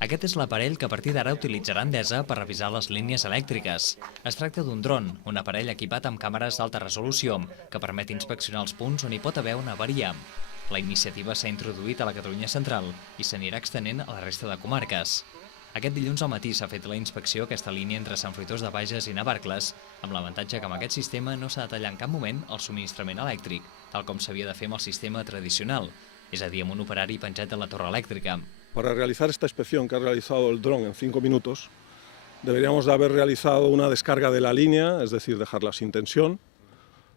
Aquest és l'aparell que a partir d'ara utilitzarà Endesa per revisar les línies elèctriques. Es tracta d'un dron, un aparell equipat amb càmeres d'alta resolució, que permet inspeccionar els punts on hi pot haver una avaria. La iniciativa s'ha introduït a la Catalunya central i s'anirà extenent a la resta de comarques. Aquest dilluns al matí s'ha fet la inspecció a aquesta línia entre Sant Fruitós de Bages i Navarcles, amb l'avantatge que amb aquest sistema no s'ha de tallar en cap moment el subministrament elèctric, tal com s'havia de fer amb el sistema tradicional, és a dir, amb un operari penjat a la torre elèctrica. Para realizar esta inspección que ha realizado el dron en 5 minutos, deberíamos de haber realizado una descarga de la línea, es decir, dejarla sin tensión,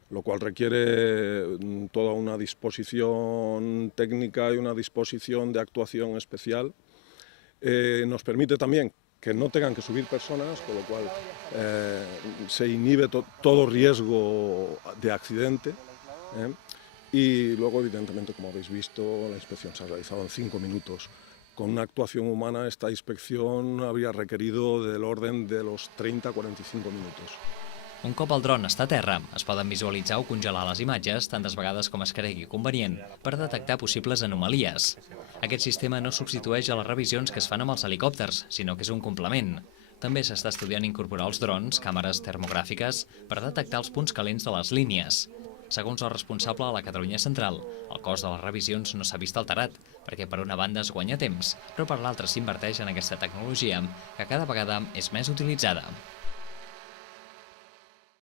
lo cual requiere toda una disposición técnica y una disposición de actuación especial. Nos permite también que no tengan que subir personas, con lo cual se inhibe todo riesgo de accidente. Y luego, evidentemente, como habéis visto, la inspección se ha realizado en 5 minutos. Con una actuación humana, esta inspección habría requerido del orden de los 30 a 45 minutos. Un cop el dron està a terra, es poden visualitzar o congelar les imatges tantes vegades com es cregui convenient per detectar possibles anomalies. Aquest sistema no substitueix a les revisions que es fan amb els helicòpters, sinó que és un complement. També s'està estudiant incorporar als drons càmeres termogràfiques per detectar els punts calents de les línies. Segons el responsable de la Catalunya Central, el cost de les revisions no s'ha vist alterat, perquè per una banda es guanya temps, però per l'altra s'inverteix en aquesta tecnologia, que cada vegada és més utilitzada.